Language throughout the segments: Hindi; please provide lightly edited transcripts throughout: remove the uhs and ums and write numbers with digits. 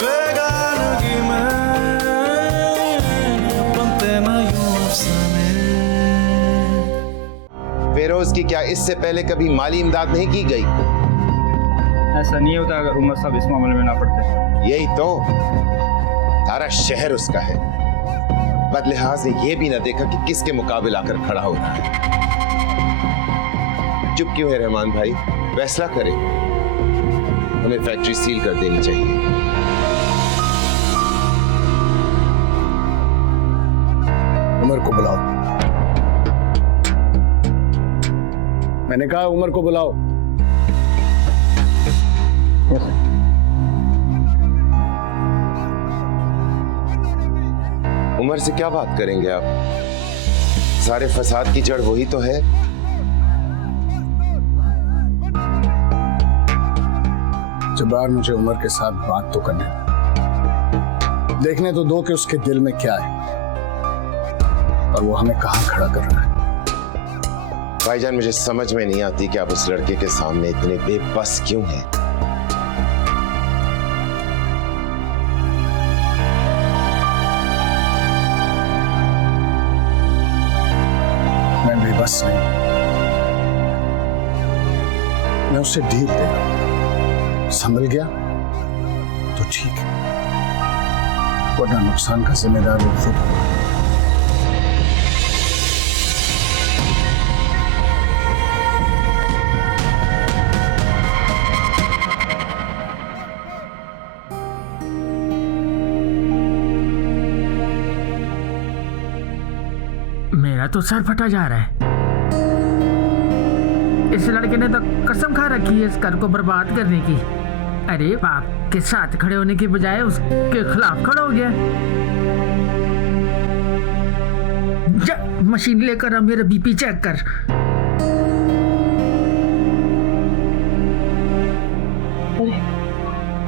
बेगानगी में बनते ना यूं अफसाने। फेरोज की क्या इससे पहले कभी माली इमदाद नहीं की गई? ऐसा नहीं होता अगर उमर साहब इस मामले में ना पड़ते। यही तो, सारा शहर उसका है। बदलिहाज ने यह भी ना देखा कि किसके मुकाबले आकर खड़ा हो रहा है। चुप क्यों है रहमान भाई? फैसला करें। हमें फैक्ट्री सील कर देनी चाहिए। उमर को बुलाओ। मैंने कहा उमर को बुलाओ। उमर से क्या बात करेंगे आप? सारे फसाद की जड़ वही तो है। जब्बार, मुझे उमर के साथ बात तो करने दो। देखने तो दो कि उसके दिल में क्या है और वो हमें कहां खड़ा कर रहा है। भाईजान, मुझे समझ में नहीं आती कि आप उस लड़के के सामने इतने बेबस क्यों हैं। मैं बेबस नहीं, मैं उससे ढील दे रहा हूं। संभल गया तो ठीक है, वरना नुकसान का जिम्मेदार वो खुद होगा। मेरा तो सर फटा जा रहा है। इस लड़के ने तो कसम खा रखी है इस घर को बर्बाद करने की। अरे बाप के साथ खड़े होने की बजाय उसके खिलाफ खड़ा हो गया। जा मशीन लेकर अब मेरा बीपी चेक कर। अरे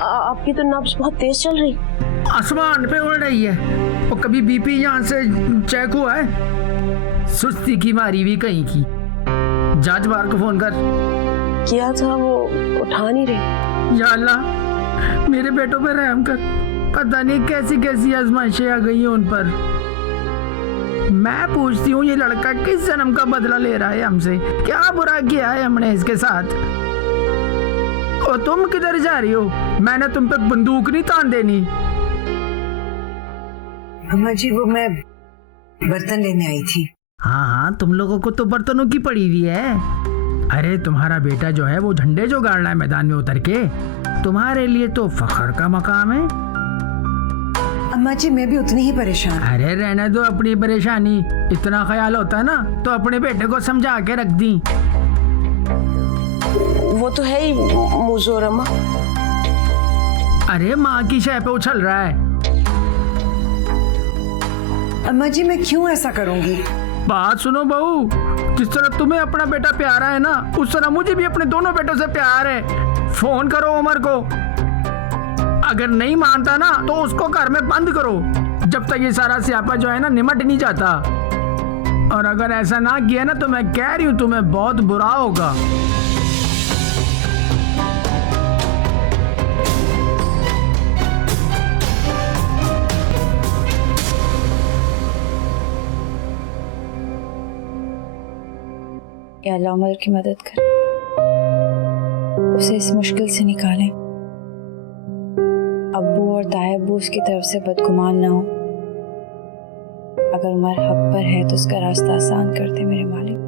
आपकी तो नब्ज बहुत तेज चल रही। आसमान पे उड़ रही है। वो कभी बीपी यहाँ से चेक हुआ है? सुस्ती की मारी भी कहीं की। जांच बार को फोन कर। किया था, वो उठा नहीं रही। या अल्लाह, मेरे बेटों पे रहम कर। पता नहीं कैसी कैसी आजमाइशें आ गई हैं उन पर। मैं पूछती हूँ, ये लड़का किस जन्म का बदला ले रहा है हमसे? क्या बुरा किया है हमने इसके साथ? और तुम किधर जा रही हो? मैंने तुम पे बंदूक नहीं तान देनी। अम्मा जी, वो मैं बर्तन लेने आई थी। हाँ हाँ, तुम लोगों को तो बर्तनों की पड़ी हुई है। अरे तुम्हारा बेटा जो है वो झंडे जो गाड़ रहा है मैदान में उतर के, तुम्हारे लिए तो फख्र का मकाम है। अम्मा जी, मैं भी उतनी ही परेशान। अरे रहने दो अपनी परेशानी। इतना ख्याल होता है ना तो अपने बेटे को समझा के रख दी। वो तो है ही मुजोर अम्मा। अरे माँ की शय पे उछल रहा है। अम्मा जी, मैं क्यों ऐसा करूंगी? बात सुनो बहू, जिस तरह तुम्हें अपना बेटा प्यारा है ना, उस तरह मुझे भी अपने दोनों बेटों से प्यार है। फोन करो उमर को। अगर नहीं मानता ना तो उसको घर में बंद करो जब तक ये सारा स्यापा जो है ना निमट नहीं जाता। और अगर ऐसा ना किया ना तो मैं कह रही हूँ तुम्हें बहुत बुरा होगा। या अल्लाह उमर की मदद कर, उसे इस मुश्किल से निकालें। अब्बू और ताए अब्बू उसकी तरफ से बदगुमान ना हो। अगर उमर हक पर है तो उसका रास्ता आसान कर दे मेरे मालिक।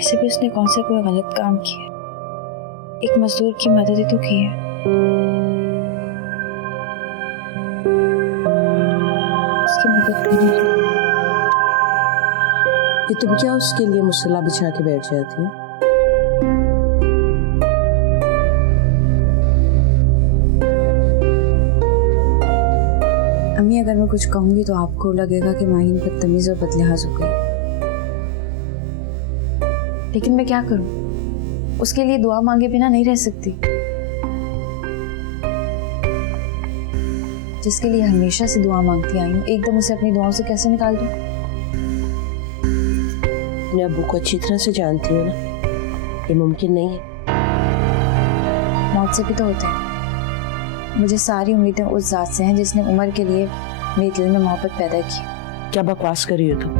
ऐसे भी उसने कौन सा कोई गलत काम किया? एक मजदूर की मदद ही तो की है। उसकी मदद करनी। कि तुम क्या उसके लिए मुसल्ला बिछा के बैठ जाती हो? अम्मी, अगर मैं कुछ कहूंगी तो आपको लगेगा कि माहीन बदतमीज और बदलिहाज हो गई, लेकिन मैं क्या करूं? उसके लिए दुआ मांगे बिना नहीं रह सकती। जिसके लिए हमेशा से दुआ मांगती आई हूँ, एकदम उसे अपनी दुआओं से कैसे निकाल दूं? अपने अब्बू को अच्छी तरह से जानती हो ना, ये मुमकिन नहीं है। मौत से भी तो होते हैं। मुझे सारी उम्मीदें उस ज़ात से हैं जिसने उमर के लिए मेरे दिल में मोहब्बत पैदा की। क्या बकवास कर रही हो तुम?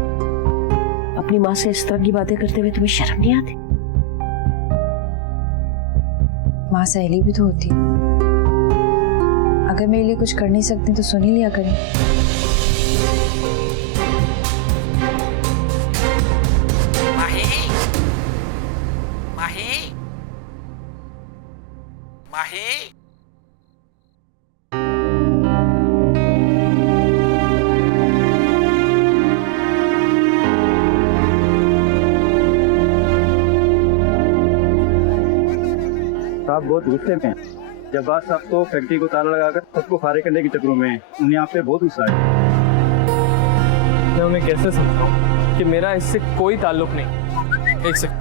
अपनी माँ से इस तरह की बातें करते हुए तुम्हें शर्म नहीं आती? माँ सहेली भी तो होती है। अगर मेरे लिए कुछ कर नहीं सकती तो सुन ही लिया करें। माही, माही, माही। साहब बहुत गुस्से में हैं। जब्बार साहब को फैक्ट्री को ताला लगाकर सबको फारे करने के चक्रों में हैं। उन्हें आप पे बहुत गुस्सा है। मैं उन्हें कैसे समझाऊं कि मेरा इससे कोई ताल्लुक नहीं। एक सेकंड।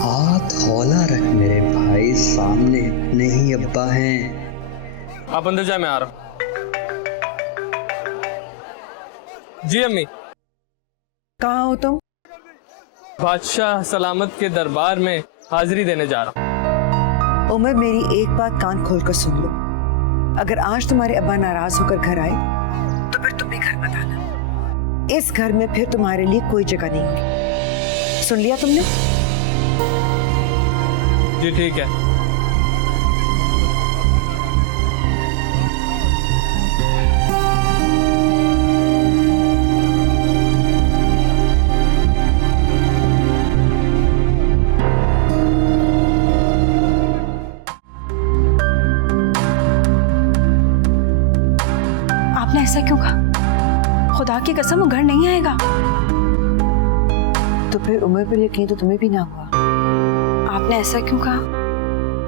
हाथ हौला रख मेरे भाई, सामने अपने ही अब्बा हैं। आप अंदर जाए, मैं आ रहा हूँ। जी अम्मी। कहाँ हो तुम? बादशाह सलामत के दरबार में हाजिरी देने जा रहा हूँ। उमर, मेरी एक बात कान खोलकर सुन लो। अगर आज तुम्हारे अब्बा नाराज होकर घर आए तो फिर तुम भी घर मत आना। इस घर में फिर तुम्हारे लिए कोई जगह नहीं होगी। सुन लिया तुमने? जी ठीक है। आपने ऐसा क्यों कहा? खुदा की कसम वो घर नहीं आएगा। तो फिर उमर पर यकीन तो तुम्हें भी ना हुआ। आपने ऐसा क्यों कहा?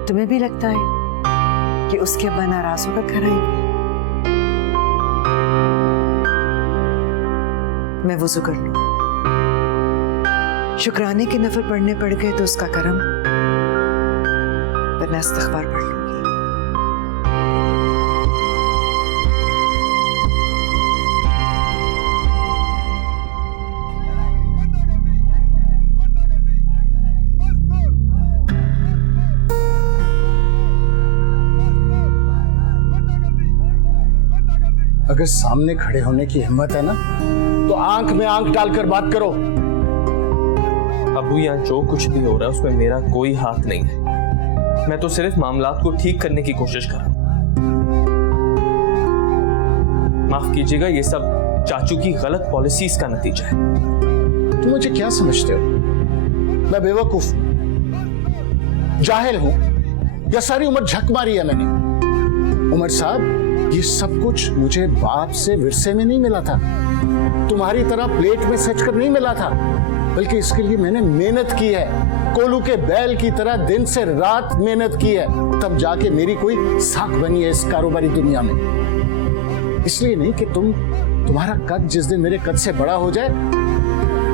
तुम्हें भी लगता है कि उसके अब्बा नाराज होकर घर आएंगे? मैं वुज़ू कर लूं। शुक्राने के नफल पढ़ने पड़ गए तो उसका करम, वरना इस्तिग़फ़ार पढ़ लूंगी। अगर सामने खड़े होने की हिम्मत है ना तो आंख में आंख डालकर बात करो। अबू, यहाँ जो कुछ भी हो रहा है उसमें मेरा कोई हाथ नहीं है। मैं तो सिर्फ मामलात को ठीक करने की कोशिश कर रहा हूँ। माफ कीजिएगा, ये सब चाचू की गलत पॉलिसीज का नतीजा है। तुम मुझे क्या समझते हो? मैं बेवकूफ, जाहिल हूं या सारी उम्र झक मारी है मैंने? उमर साहब, ये सब कुछ मुझे बाप से विरसे में नहीं मिला था, तुम्हारी तरह प्लेट में सच कर नहीं मिला था, बल्कि इसके लिए मैंने मेहनत की है। कोलू के बैल की तरह दिन से रात मेहनत की है, तब जाके मेरी कोई साख बनी है इस कारोबारी दुनिया में। इसलिए नहीं कि तुम्हारा कद जिस दिन मेरे कद से बड़ा हो जाए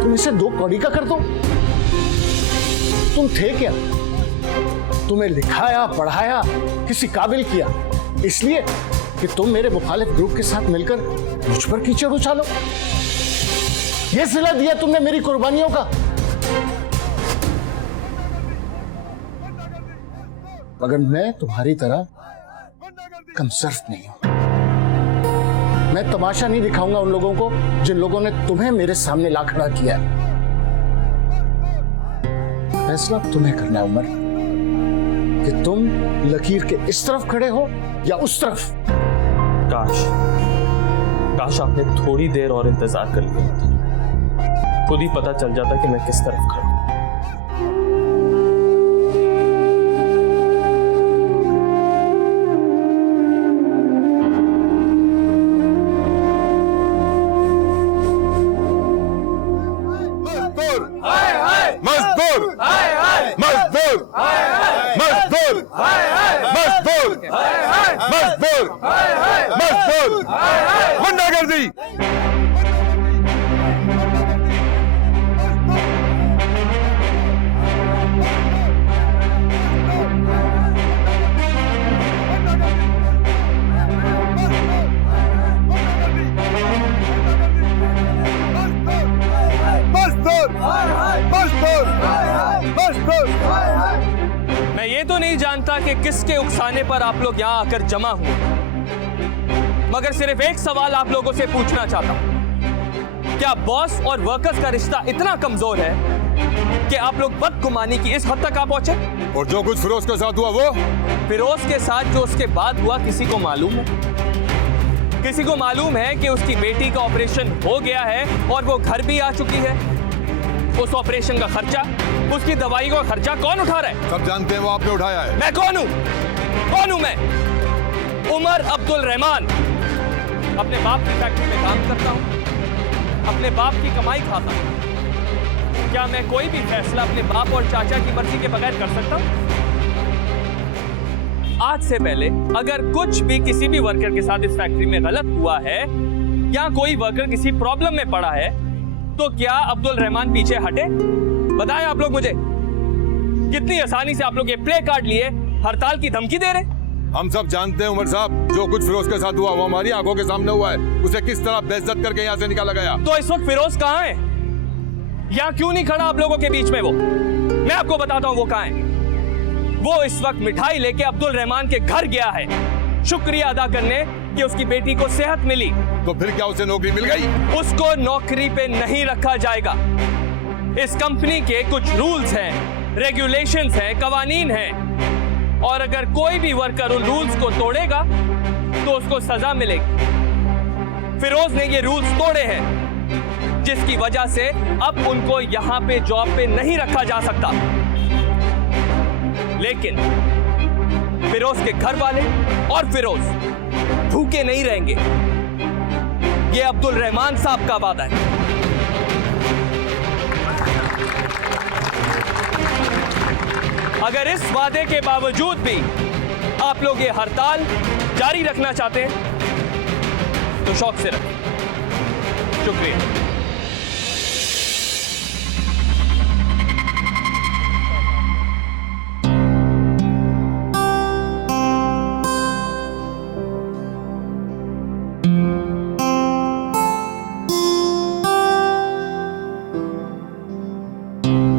तुम इसे 2 कौड़ी का कर दो। तुम थे क्या? तुम्हें लिखाया पढ़ाया, किसी काबिल किया, इसलिए कि तुम मेरे मुखालिफ ग्रुप के साथ मिलकर मुझ पर कीचड़ उछालो। यह सिला दिया तुमने मेरी कुर्बानियों का। मगर मैं तुम्हारी तरह कमसर्फ नहीं हूं। मैं तमाशा नहीं दिखाऊंगा उन लोगों को जिन लोगों ने तुम्हें मेरे सामने ला खड़ा किया है। फैसला तुम्हें करना है उमर, कि तुम लकीर के इस तरफ खड़े हो या उस तरफ। काश आपने थोड़ी देर और इंतजार कर लिया होता, खुद ही पता चल जाता कि मैं किस तरफ खड़ा हूं। गुंडागर्दी। मैं ये पता कि किसके उकसाने पर आप लोग यहाँ आकर जमा हुए, मगर सिर्फ एक सवाल आप लोगों से पूछना चाहता हूं। क्या बॉस और वर्कर्स का रिश्ता इतना कमजोर है कि आप लोग बदगुमानी की इस हद तक आ पहुंचे? और जो कुछ फिरोज के साथ हुआ वो? फिरोज के साथ जो उसके बाद हुआ किसी को मालूम है? किसी को मालूम है कि उसकी बेटी का ऑपरेशन हो गया है और वो घर भी आ चुकी है? उस ऑपरेशन का खर्चा, उसकी दवाई का खर्चा कौन उठा रहा है? सब जानते हैं वो आपने उठाया है। मैं कौन हूं? कौन हूं मैं? उमर अब्दुल रहमान। अपने बाप की फैक्ट्री में काम करता हूं, अपने बाप की कमाई खाता हूं। क्या मैं कोई भी फैसला अपने बाप और चाचा की मर्जी के बगैर कर सकता हूं? आज से पहले अगर कुछ भी किसी भी वर्कर के साथ इस फैक्ट्री में गलत हुआ है या कोई वर्कर किसी प्रॉब्लम में पड़ा है तो क्या अब्दुल रहमान पीछे हटे? बताएं आप लोग मुझे, कितनी आसानी से आप लोग ये प्ले कार्ड लिए हड़ताल की धमकी दे रहे? हम सब जानते हैं उमर साहब, जो कुछ फिरोज के साथ हुआ वो हमारी आंखों के सामने हुआ है। उसे किस तरह बेइज्जत करके यहाँ से निकाला गया। तो इस वक्त फिरोज कहाँ है? यहाँ क्यों नहीं खड़ा आप लोगों के बीच में? वो मैं आपको बताता हूँ वो कहाँ है। वो इस वक्त मिठाई लेके अब्दुल रहमान के घर गया है, शुक्रिया अदा करने कि उसकी बेटी को सेहत मिली। तो फिर क्या उसे नौकरी मिल गई? उसको नौकरी पे नहीं रखा जाएगा। इस कंपनी के कुछ रूल्स हैं, रेगुलेशंस हैं, कवानीन हैं, और अगर कोई भी वर्कर उन रूल्स को तोड़ेगा तो उसको सजा मिलेगी। फिरोज ने ये रूल्स तोड़े हैं, जिसकी वजह से अब उनको यहां पे जॉब पे नहीं रखा जा सकता। लेकिन फिरोज के घर वाले और फिरोज भूखे नहीं रहेंगे, ये अब्दुल रहमान साहब का वादा है। अगर इस वादे के बावजूद भी आप लोग ये हड़ताल जारी रखना चाहते हैं तो शौक से रखें। शुक्रिया।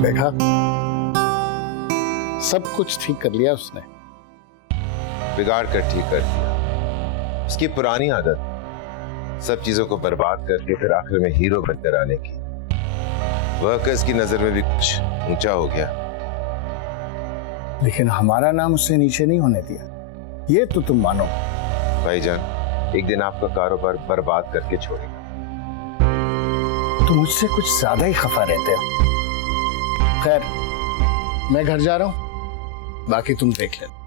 देखा, सब कुछ ठीक कर लिया उसने। बिगाड़ कर ठीक कर दिया। उसकी पुरानी आदत सब चीजों को बर्बाद करके फिर आखिर में हीरो बनकर आने की। वर्कर्स की नजर में भी कुछ ऊंचा हो गया, लेकिन हमारा नाम उससे नीचे नहीं होने दिया, ये तो तुम मानो। भाईजान, एक दिन आपका कारोबार बर्बाद करके छोड़ेगा। तुम मुझसे कुछ ज्यादा ही खफा रहते हो। खैर, मैं घर जा रहा हूं, बाकी तुम देख लेना।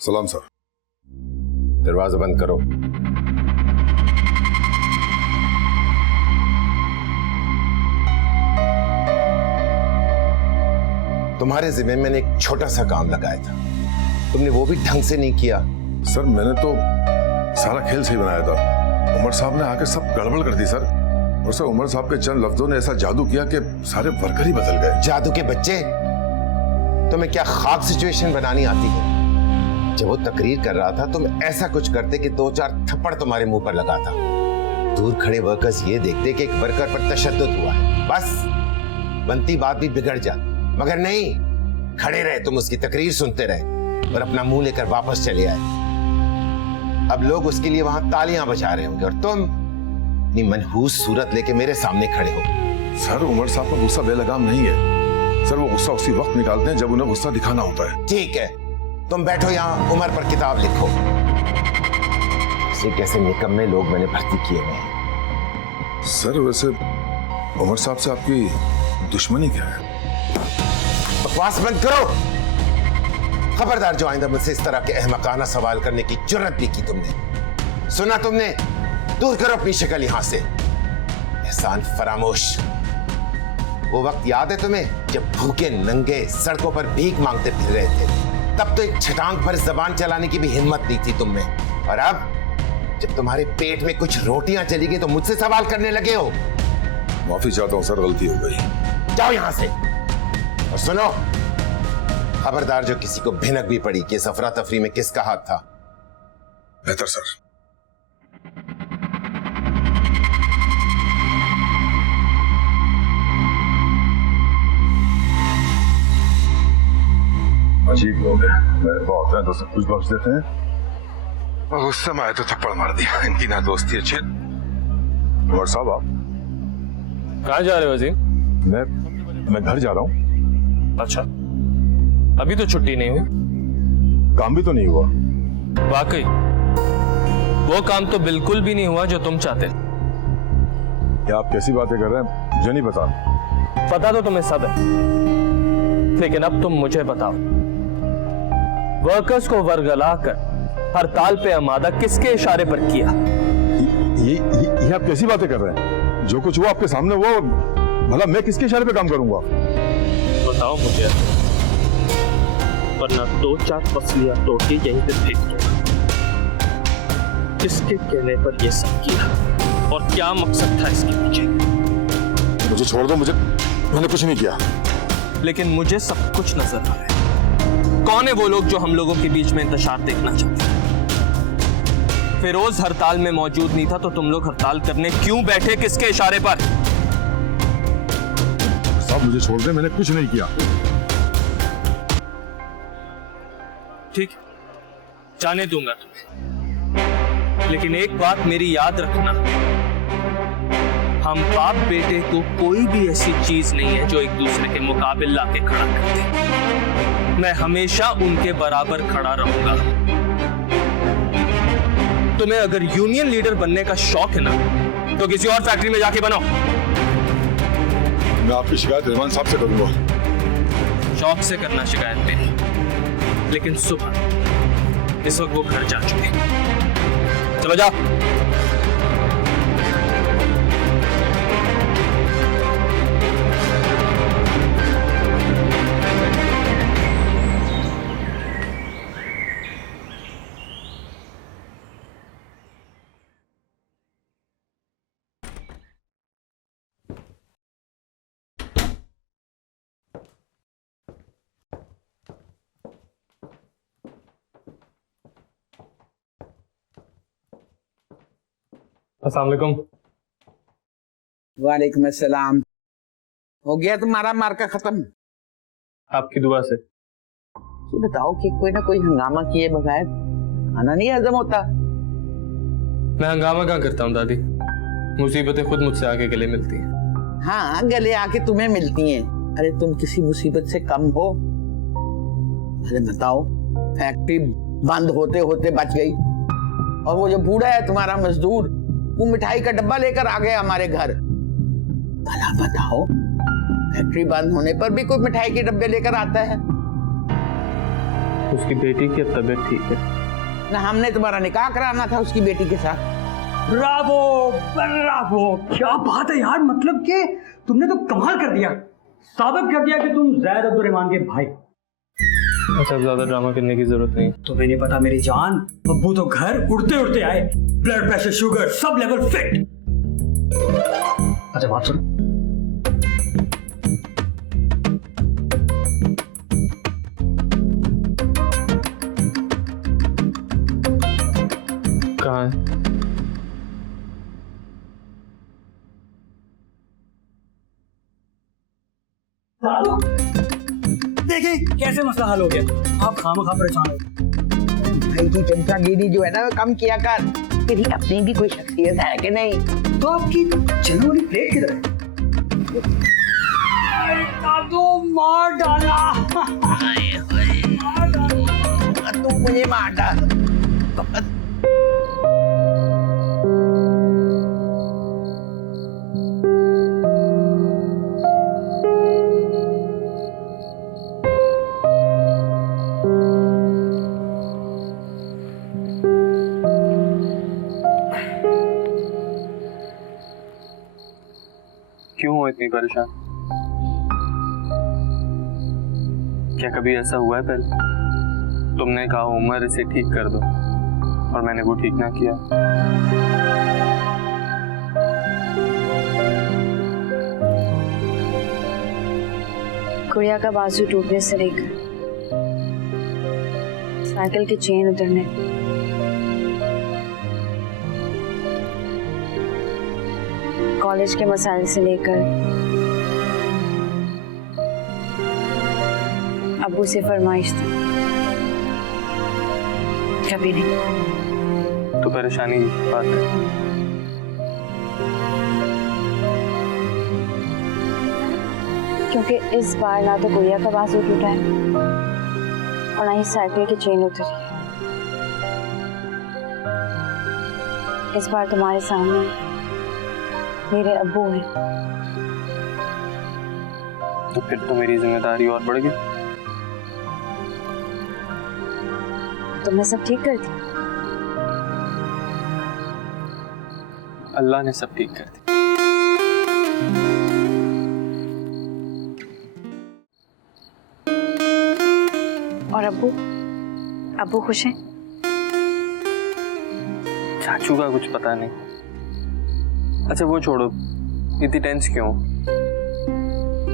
सलाम सर। दरवाजा बंद करो। तुम्हारे जिम्मे मैंने एक छोटा सा काम लगाया था, तुमने वो भी ढंग से नहीं किया। सर, मैंने तो सारा खेल सही बनाया था। उमर साहब ने आके सब गड़बड़ कर दी सर। और सर, उमर साहब के चंद लफ्जों ने ऐसा जादू किया कि सारे वर्कर ही बदल गए। जादू के बच्चे, तुम्हें क्या खाक सिचुएशन बनानी आती है? जब वो तकरीर कर रहा था तुम ऐसा कुछ करते कि 2-4 थप्पड़ तुम्हारे मुंह पर लगाता। दूर खड़े वर्कर्स ये देखते कि एक वर्कर पर तशद्दुद हुआ है, बस बनती बात भी बिगड़ जाती। मगर नहीं, खड़े रहे तुम, उसकी तकरीर सुनते रहे और अपना मुंह लेकर वापस चले आए। अब लोग उसके लिए वहां तालियां बजा रहे होंगे और तुम अपनी मनहूस सूरत लेके मेरे सामने खड़े हो। सर, उमर साहब का गुस्सा बेलगाम नहीं है सर। वो गुस्सा उसी वक्त निकालते हैं जब उन्हें गुस्सा दिखाना होता है। ठीक है, तुम बैठो यहाँ, उमर पर किताब लिखो। कैसे निकम्मे लोग मैंने भर्ती किए हुए हैं। सर, वैसे उमर साहब से आपकी दुश्मनी क्या है? बकवास बंद करो। खबरदार, जो आइंदा मुझसे इस तरह के अहमकाना सवाल करने की जुर्रत भी की तुमने। सुना तुमने? दूर करो अपनी शक्ल यहां से। एहसान फरामोश। वो वक्त याद है तुम्हें जब भूखे नंगे सड़कों पर भीख मांगते फिर रहे थे? तब तो एक छटांग पर जबान चलाने की भी हिम्मत नहीं थी तुम में। और अब जब तुम्हारे पेट में कुछ रोटियां चली गई तो मुझसे सवाल करने लगे हो। माफी चाहता हूँ सर, गलती हो गई। जाओ यहां से। और सुनो, खबरदार जो किसी को भिनक भी पड़ी कि इस अफरा तफरी में किसका हाथ था। बेहतर सर। अजीब लोग हैं, मेरे को होता है तो सब कुछ बख्श देते हैं और गुस्से में आए तो थप्पड़ मार दिया। इनकी ना दोस्ती अच्छी। उमर साहब आप कहाँ जा रहे हो अजीम? मैं घर जा रहा हूँ। अच्छा, अभी तो छुट्टी नहीं हुई? काम भी तो नहीं हुआ। वाकई वो काम तो बिल्कुल भी नहीं हुआ जो तुम चाहते। क्या आप कैसी बातें कर रहे हैं, मुझे नहीं पता। पता तो तुम्हें सब है, लेकिन अब तुम मुझे बताओ, वर्कर्स को वर्गलाकर हड़ताल पे आमादा किसके इशारे पर किया? ये आप कैसी बातें कर रहे हैं? जो कुछ हुआ आपके सामने हुआ, भला मैं किसके इशारे पे काम करूंगा? बताओ मुझे, वरना 2-4 पसलियां तोड़ के यहीं पे फेंक दूंगा। किसके कहने पर यह सब किया और क्या मकसद था इसके पीछे? मुझे छोड़ दो, मैंने कुछ नहीं किया। लेकिन मुझे सब कुछ नजर आ रहा है। कौन है वो लोग जो हम लोगों के बीच में इंतशार देखना चाहते हैं? फिरोज हड़ताल में मौजूद नहीं था तो तुम लोग हड़ताल करने क्यों बैठे? किसके इशारे पर? साहब मुझे छोड़ दे, मैंने कुछ नहीं किया। ठीक, जाने दूंगा तुम्हें, लेकिन एक बात मेरी याद रखना, हम बाप बेटे को कोई भी ऐसी चीज नहीं है जो एक दूसरे के मुकाबिल लाके खड़ा कर दे। मैं हमेशा उनके बराबर खड़ा रहूंगा। तुम्हें अगर यूनियन लीडर बनने का शौक है ना, तो किसी और फैक्ट्री में जाके बनो। मैं आपकी शिकायत रहमान साहब से करूंगा। शौक से करना शिकायत मेरी, लेकिन सुबह इस वक्त वो घर जा चुके। चलो जाओ। अस्सलाम वालेकुम। वालेकुम अस्सलाम। हो गया तुम्हारा मार्का खत्म? आपकी दुआ से। ये बताओ कि कोई ना कोई हंगामा किए बगैर खाना नहीं हजम होता। मैं हंगामा कहाँ करता हूँ दादी, मुसीबतें खुद मुझसे आके गले मिलती हैं। हाँ, गले आके तुम्हें मिलती हैं। अरे तुम किसी मुसीबत से कम हो? अरे बताओ, फैक्ट्री बंद होते होते बच गई और वो जो बूढ़ा है तुम्हारा मजदूर, वो मिठाई का डब्बा लेकर आ गया हमारे घर। भला बताओ, फैक्ट्री बंद होने पर भी कोई मिठाई के डब्बे लेकर आता है? उसकी बेटी की तबीयत ठीक है ना, हमने तुम्हारा निकाह कराना था उसकी बेटी के साथ। ब्रावो ब्रावो, क्या बात है यार, मतलब कि तुमने तो कमाल कर दिया, साबित कर दिया कि तुम जैद अब्दुर्रहमान के भाई। अच्छा, ज्यादा ड्रामा करने की जरूरत नहीं। तुम्हें नहीं पता मेरी जान, अब्बू तो घर उड़ते उड़ते आए, blood pressure sugar sub level fit. अच्छा बात सुन, कहाँ है? देखिए कैसे मसला हल हो गया। आप खामखा परेशान हो। भाई की चमचागिरी जो है ना, वो कम किया कर। तेरी अपनी भी कोई शख्सियत है कि नहीं? तो आपकी चने वाली प्लेट किधर है? तो मार डाला। तू मुझे मार डाल। क्यों हो इतनी परेशान? क्या कभी ऐसा हुआ है पहले? तुमने कहा उमर इसे ठीक कर दो और मैंने वो ठीक ना किया। गुड़िया का बाजू टूटने से लेकर साइकिल की चेन उतरने, कॉलेज के मसाइल से लेकर अब्बू से फरमाइश थी, कभी नहीं। तो परेशानी की बात है। क्योंकि इस बार ना तो गुड़िया का बाजू टूटा है और ना ही साइकिल की चेन उतरी है। इस बार तुम्हारे सामने मेरे अब्बू हैं। तो फिर तो मेरी जिम्मेदारी और बढ़ गई। तुमने सब ठीक कर दिया। अल्लाह ने सब ठीक कर दिया। और अब्बू खुश हैं? चाचू का कुछ पता नहीं। अच्छा वो छोड़ो, इतनी टेंस क्यों?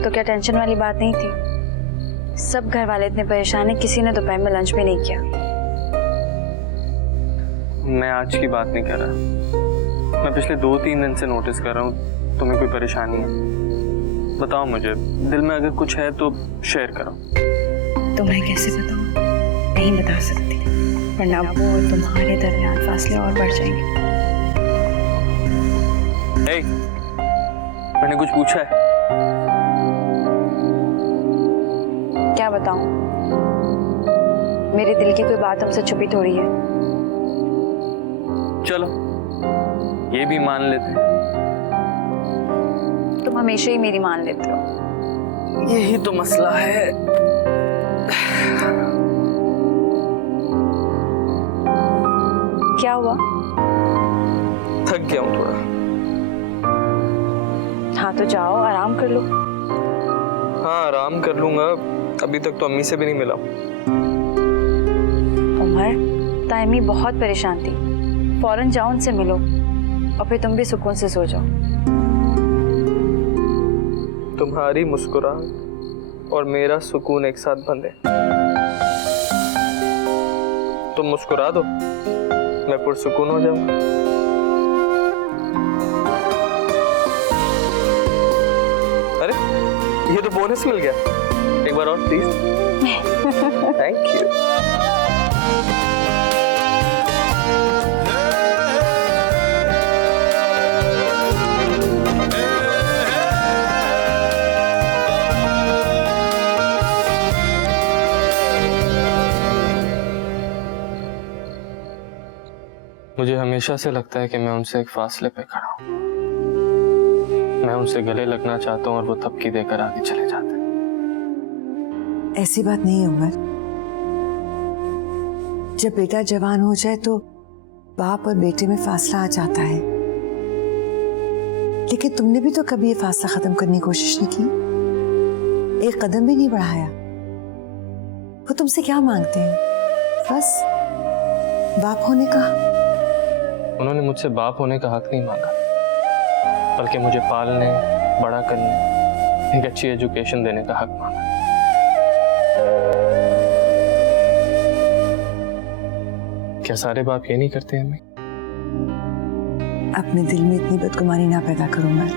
तो क्या टेंशन वाली बात नहीं थी? सब घर वाले इतने परेशान हैं, किसी ने दोपहर में लंच भी नहीं किया। मैं आज की बात नहीं कर रहा, मैं पिछले 2-3 दिन से नोटिस कर रहा हूँ तुम्हें कोई परेशानी है। बताओ मुझे, दिल में अगर कुछ है तो शेयर करो। तुम्हें कैसे बताऊं? नहीं बता सकती, वरना अब्बू और तुम्हारे दरमियान फासले और बढ़ जाएंगे। hey, मैंने कुछ पूछा है? क्या बताऊं? मेरे दिल की कोई बात हमसे छुपी थोड़ी है। चलो ये भी मान लेते हैं। तुम हमेशा ही मेरी मान लेते हो। यही तो मसला है। क्या हुआ? थक गया हूँ थोड़ा। हाँ तो जाओ आराम कर लो। हाँ आराम कर लूंगा, अभी तक तो अम्मी से भी नहीं मिला। उमर, तायमी बहुत परेशान थी, फौरन जाओ उनसे मिलो और फिर तुम भी सुकून से सो जाओ। तुम्हारी मुस्कुराहट और मेरा सुकून एक साथ बंद है। तुम मुस्कुरा दो, मैं पुरसुकून हो जाऊंगा। अरे ये तो बोनस मिल गया, एक बार और प्लीज। Thank you. मुझे हमेशा से लगता है कि मैं उनसे एक फासले पे खड़ा हूं। मैं उनसे गले लगना चाहता हूं और वो थपकी देकर आगे चले जाते हैं। ऐसी बात नहीं है उमर। जब बेटा जवान हो जाए तो बाप और बेटे में फासला आ जाता है, लेकिन तुमने भी तो कभी ये फासला खत्म करने की कोशिश नहीं की, एक कदम भी नहीं बढ़ाया। वो तुमसे क्या मांगते हैं? बस बाप होने का। उन्होंने मुझसे बाप होने का हक नहीं मांगा, बल्कि मुझे पालने, बड़ा करने, एक अच्छी एजुकेशन देने का हक मांगा। क्या सारे बाप ये नहीं करते अम्मी? अपने दिल में इतनी बदगुमानी ना पैदा करो उमर।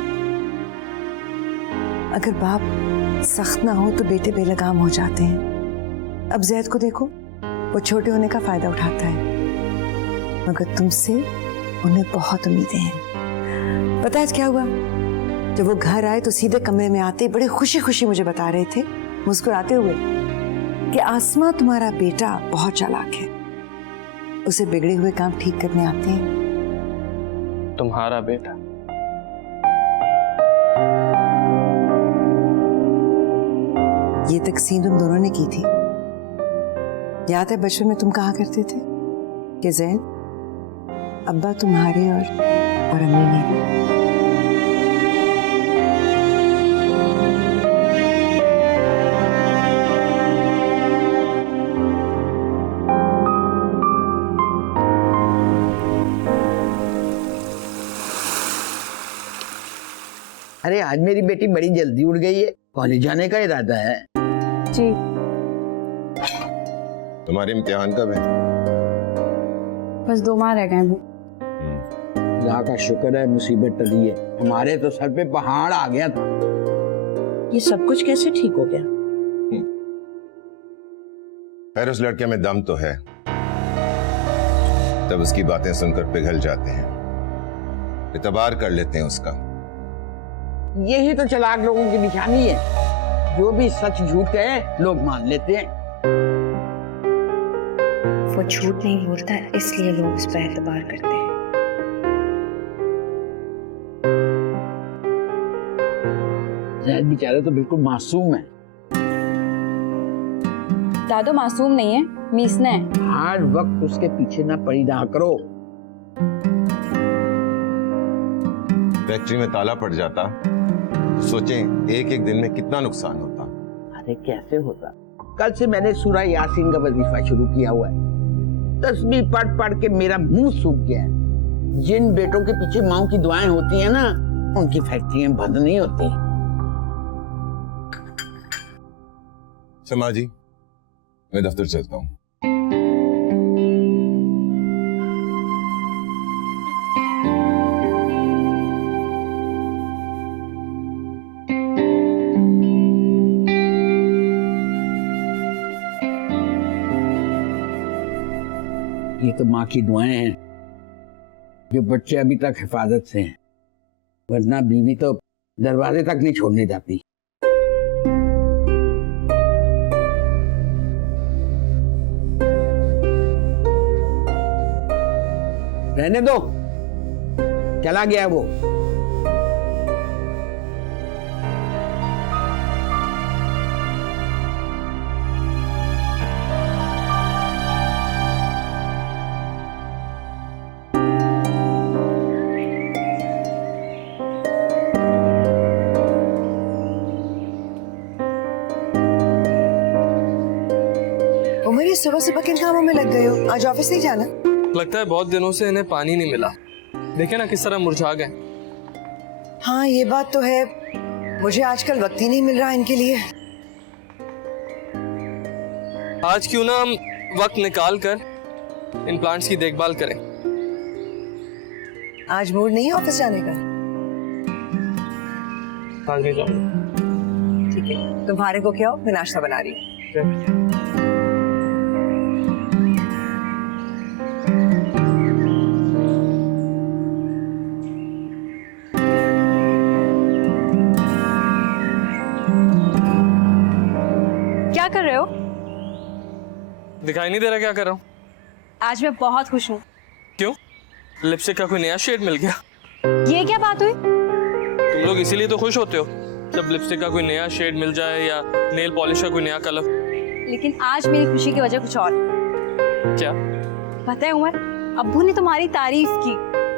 अगर बाप सख्त ना हो तो बेटे बेलगाम हो जाते हैं। अब जैद को देखो, वो छोटे होने का फायदा उठाता है, मगर तुमसे उन्हें बहुत उम्मीदें हैं। पता है क्या हुआ? जब वो घर आए तो सीधे कमरे में आते बड़े खुशी खुशी मुझे बता रहे थे, मुस्कुराते हुए, कि आसमा तुम्हारा बेटा बहुत चालाक है, उसे बिगड़े हुए काम ठीक करने आते हैं। तुम्हारा बेटा? ये तकसीम तुम दोनों ने की थी। याद है बचपन में तुम कहा करते थे कि जैद, अब्बा तुम्हारे और अम्मी मेरी। अरे आज मेरी बेटी बड़ी जल्दी उठ गई है, कॉलेज जाने का इरादा है। जी। तुम्हारे इम्तिहान कब है? बस 2 माह रह गए हैं। अल्लाह का शुक्र है मुसीबत टली है, हमारे तो सर पे पहाड़ आ गया था। ये सब कुछ कैसे ठीक हो गया? खैर उस लड़के में दम तो है, तब उसकी बातें सुनकर पिघल जाते हैं, इतबार कर लेते हैं उसका। यही तो चालाक लोगों की निशानी है, जो भी सच झूठ कहे लोग मान लेते हैं। वो झूठ नहीं बोलता इसलिए लोग उस पर एतबार करते हैं। जैद बेचारे तो बिल्कुल मासूम है। दादो मासूम नहीं है, मीसना है। हर वक्त उसके पीछे ना पड़ी रहा करो। फैक्ट्री में ताला पड़ जाता तो सोचें एक एक दिन में कितना नुकसान होता। अरे कैसे होता, कल से मैंने सूरह यासीन का वजीफा शुरू किया हुआ है। तस्बीह पढ़ पढ़ के मेरा मुंह सूख गया है। जिन बेटों के पीछे माओ की दुआएं होती हैं ना, उनकी फैक्ट्रियां बंद नहीं होती। शमा जी, मैं दफ्तर चलता हूँ। ये तो माँ की दुआएं हैं जो बच्चे अभी तक हिफाजत से हैं, वरना बीवी तो दरवाजे तक नहीं छोड़ने जाती। रहने दो, चला गया वो। उमर, ये सुबह सुबह किन कामों में लग गए हो? आज ऑफिस नहीं जाना? लगता है बहुत दिनों से इन्हें पानी नहीं मिला। देखे ना किस तरह मुरझा गए। हाँ ये बात तो है, मुझे आजकल वक्त ही नहीं मिल रहा इनके लिए। आज क्यों ना हम वक्त निकाल कर इन प्लांट्स की देखभाल करें। आज मूड नहीं है ऑफिस जाने का? आज नहीं जाऊंगा। ठीक है, तुम्हारे को क्या हो, मैं नाश्ता बना रही हूँ। क्या कर रहे हो? दिखाई नहीं दे रहा क्या कर रहा हूँ? आज मैं बहुत खुश हूँ। क्यों? लिपस्टिक का कोई नया शेड मिल गया? ये क्या बात हुई? तुम लोग इसीलिए तो खुश होते हो जब लिपस्टिक का कोई नया शेड मिल जाए या नेल पॉलिश का कोई नया कलर। लेकिन आज मेरी खुशी की वजह कुछ और। क्या? पता है उमर, अब्बू ने तुम्हारी तारीफ की।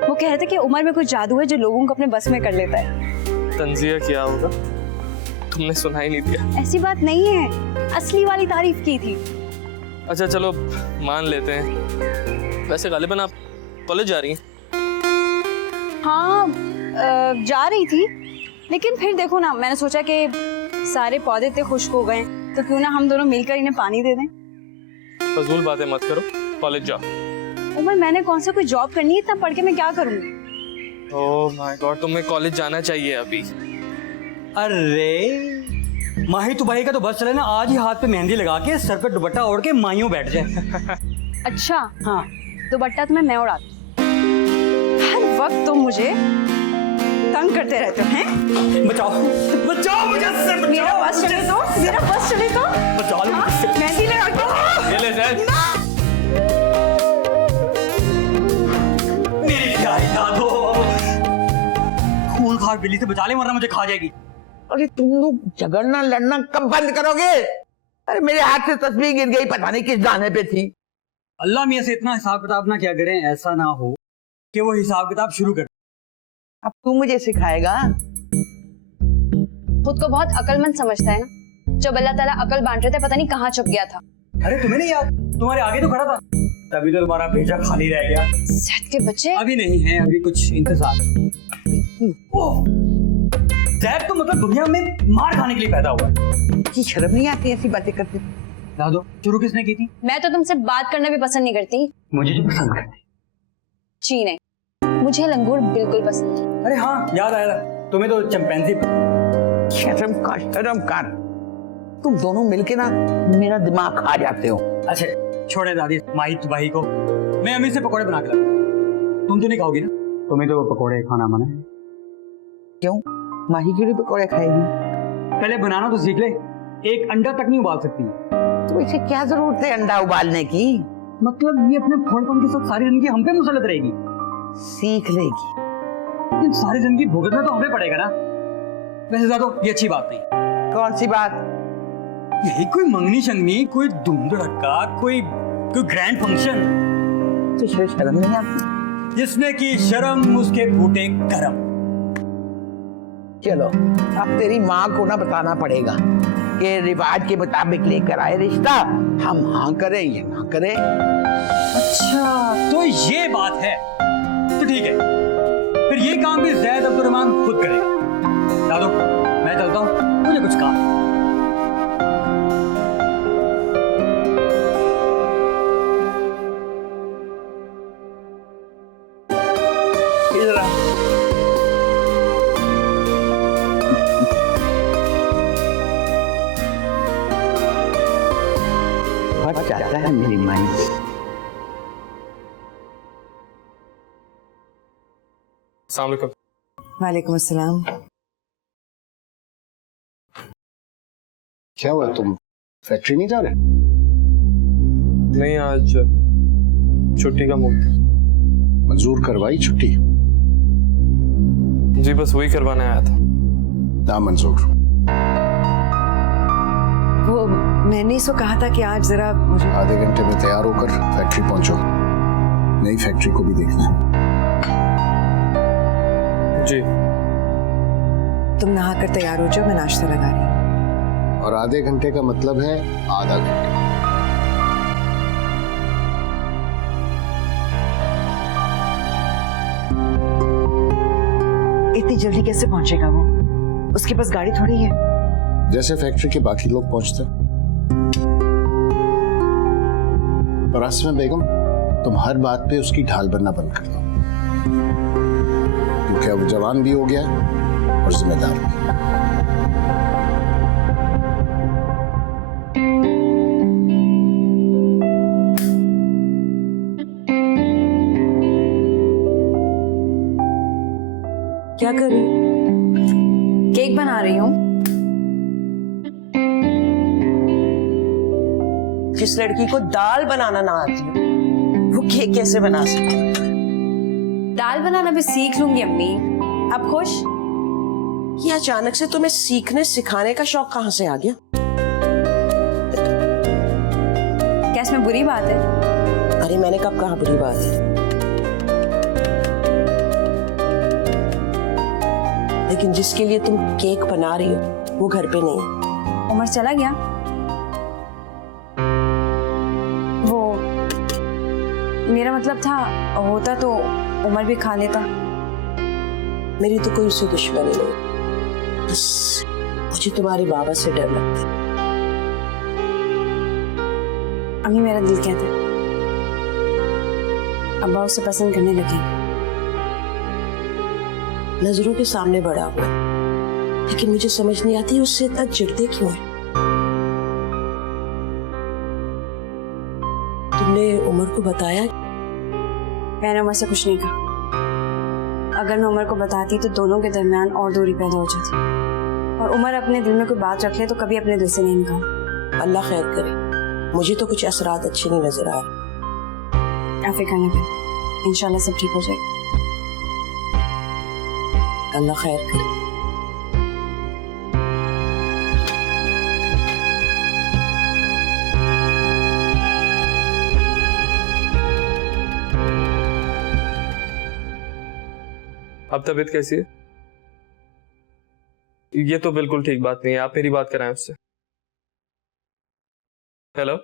वो कह रहे थे कि उमर में कुछ जादू है जो लोगों को अपने बस में कर लेता है। तंजिया किया होगा, तुमने सुना ही नहीं दिया। ऐसी बात नहीं है, असली वाली तारीफ की थी। अच्छा चलो मान लेते हैं। वैसे गालिबन आप कॉलेज जा रही हैं? हाँ जा रही थी, लेकिन फिर देखो ना, मैंने सोचा कि सारे पौधे इतने खुश्क हो गए तो क्यों ना हम दोनों मिलकर इन्हें पानी दे दें। फजूल बातें मत करो, कॉलेज जाओ। उमर मैंने कौन सा कोई जॉब करनी है, इतना पढ़ के मैं क्या करूंगी? ओह माय गॉड, तुम्हें कॉलेज जाना चाहिए अभी। अरे माही तो भाई का तो बस चले ना, आज ही हाथ पे मेहंदी लगा के सर पे दुपट्टा ओढ़ के माइयों बैठ जाए। अच्छा हाँ, दुपट्टा तुम्हें मैं उड़ाती। हर वक्त तुम मुझे तंग करते रहते हो हैं? बचाओ बचाओ मुझे से बचाओ। मेरा बस चले तो, मेरा बस चले तो बचाओ। हाँ, मेहंदी लगा के। ये ले जैद। मेरी प्यारी दादो, खून खार बिल्ली से बचा ले वरना मुझे खा जाएगी। अरे तुम लोग झगड़ना लड़ना कब बंद करोगे? अरे मेरे हाथ से तस्वीर गिर गई, पता नहीं किस दाने पे थी। अल्लाह मियां से इतना हिसाब किताब ना क्या करें, ऐसा ना हो कि वो हिसाब किताब शुरू कर। अब तू मुझे सिखाएगा? खुद को बहुत अकलमंद समझता है ना, जब अल्लाह ताला अकल बांट रहे थे पता नहीं कहाँ छुप गया था। अरे तुम्हें नहीं याद, तुम्हारे आगे तो खड़ा था, तभी तो तुम्हारा भेजा खाली रह गया। सेहत के बच्चे अभी नहीं है, अभी कुछ इंतजार। जैद तो मतलब दुनिया में मार खाने के लिए पैदा हुआ है। की शर्म नहीं आती ऐसी बातें करते? दादो, शुरू किसने की थी? मैं तो तुमसे बात करना भी पसंद नहीं करती। मुझे जो पसंद करती। जी नहीं, मुझे लंगूर बिल्कुल पसंद है। अरे हाँ, याद आया, तुम्हें तो चिंपैंजी। शर्म कर। तुम दोनों मिलके ना मेरा दिमाग खा जाते हो। अच्छा छोड़े दादी माही भाई को, मैं अमीर से पकोड़े बना के लाता। तुम तो नहीं खाओगी ना? तुम्हें तो पकोड़े खाना मना है। क्यों? माही के लिए पकोड़े खाएगी? पहले बनाना तो सीख ले, एक अंडा तक नहीं उबाल सकती। तो इसे क्या जरूरत है अंडा उबालने की? मतलब ये अपने फोड़पन के साथ सारी जिंदगी हम पे मुसलत रहेगी। सीख लेगी। लेकिन सारी जिंदगी भुगतना तो हमें पड़ेगा ना। वैसे दादो ये अच्छी बात नहीं। कौन सी बात? यही कोई मंगनी शंगनी, कोई धूम धड़का, कोई ग्रैंड फंक्शन। तो शर्म नहीं आती? जिसने की शर्म उसके फूटे गरम। चलो अब तेरी माँ को ना बताना पड़ेगा कि रिवाज के मुताबिक लेकर आए रिश्ता, हम हाँ करें या ना करें। अच्छा तो ये बात है, तो ठीक है, फिर ये काम भी ज़ैद अब्दुर्रहमान खुद करेगा। दादो मैं चलता हूँ, मुझे कुछ काम है। चाहता है मेरी माई। अस्सलाम वालेकुम। वालेकुम अस्सलाम। क्या हुआ, तुम फैक्ट्री नहीं जा रहे? नहीं, आज छुट्टी का मूड था। मंजूर करवाई छुट्टी? जी बस वही करवाने आया था। ना मंजूर। वो मैंने इसको कहा था कि आज जरा मुझे आधे घंटे में तैयार होकर फैक्ट्री पहुंचो, नई फैक्ट्री को भी देखना है। जी। तुम नहा कर तैयार हो जाओ, मैं नाश्ता लगा रही हूँ। और आधे घंटे का मतलब है आधा घंटे। इतनी जल्दी कैसे पहुंचेगा वो? उसके पास गाड़ी थोड़ी है। जैसे फैक्ट्री के बाकी लोग पहुंचते। और आसिमा बेगम, तुम हर बात पे उसकी ढाल बनना बंद कर दो, क्योंकि अब जवान भी हो गया है और जिम्मेदार भी। क्या कर रही हो? केक बना रही हूँ। जिस लड़की को दाल बनाना ना आती हो वो केक कैसे बना सकती है? दाल बनाना भी सीख लूंगी अम्मी। आप खुश? ये अचानक से तुम्हें सीखने सिखाने का शौक कहाँ से आ गया? क्या इसमें बुरी बात है? अरे मैंने कब कहा बुरी बात है? लेकिन जिसके लिए तुम केक बना रही हो वो घर पे नहीं है। उमर चला गया। वो मेरा मतलब था, होता तो उमर भी खा लेता। मेरी तो कोई उससे दुश्मनी नहीं, बस मुझे तुम्हारे बाबा से डर लगता है। अम्मी मेरा दिल कहता है अब्बा उसे पसंद करने लगे। नजरों के सामने बड़ा हुआ, लेकिन मुझे समझ नहीं आती उससे इतना चिढ़ते क्यों है। तुमने उमर को बताया? मैंने उमर से कुछ नहीं कहा। अगर मैं उमर को बताती तो दोनों के दरमियान और दूरी पैदा हो जाती, और उमर अपने दिल में कोई बात रख ले तो कभी अपने दिल से नहीं निकाल। अल्लाह खैर करे, मुझे तो कुछ असरात अच्छे नहीं नजर आ रहे। आप फिक्र न करें, इंशाल्लाह सब ठीक हो जाएगा। अल्लाह खैर करे। अब तबीयत कैसी है? ये तो बिल्कुल ठीक बात नहीं है, आप मेरी बात कराएं उससे। हेलो,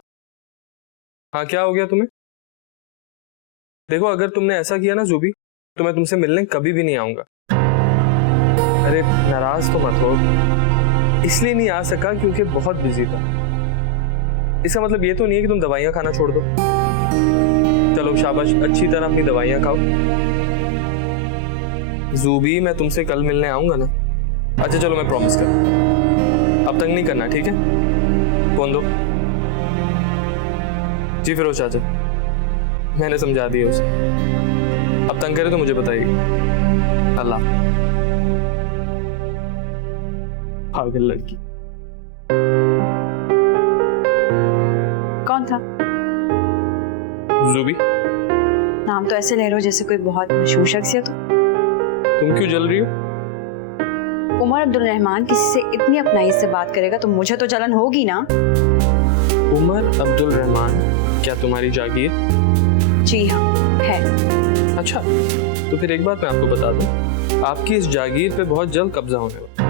हाँ क्या हो गया तुम्हें? देखो अगर तुमने ऐसा किया ना जूबी, तो मैं तुमसे मिलने कभी भी नहीं आऊंगा। अरे नाराज तो मत हो, इसलिए नहीं आ सका क्योंकि बहुत बिजी था। इसका मतलब ये तो नहीं है कि तुम दवाइयाँ खाना छोड़ दो। चलो शाबाश, अच्छी तरह अपनी दवाइयाँ खाओ। जूबी, मैं तुमसे कल मिलने आऊंगा ना? अच्छा चलो, मैं प्रॉमिस कर, अब तंग नहीं करना, ठीक है? फोन दो। जी फिरोज चाचा, मैंने समझा दिया उसे, अब तंग करे तो मुझे बताइए। अल्लाह। पागल लड़की। कौन था? जूबी। नाम तो ऐसे ले रहे हो जैसे कोई बहुत मशहूर शख्सियत हो। तुम क्यों जल रही हो? उमर अब्दुल रहमान किसी से इतनी अपनाई से बात करेगा तो मुझे तो जलन होगी ना। उमर अब्दुल रहमान क्या तुम्हारी जागीर? जी हाँ, है। अच्छा, तो फिर एक बात मैं आपको बता दूं, आपकी इस जागीर पे बहुत जल्द कब्जा होने वाला है।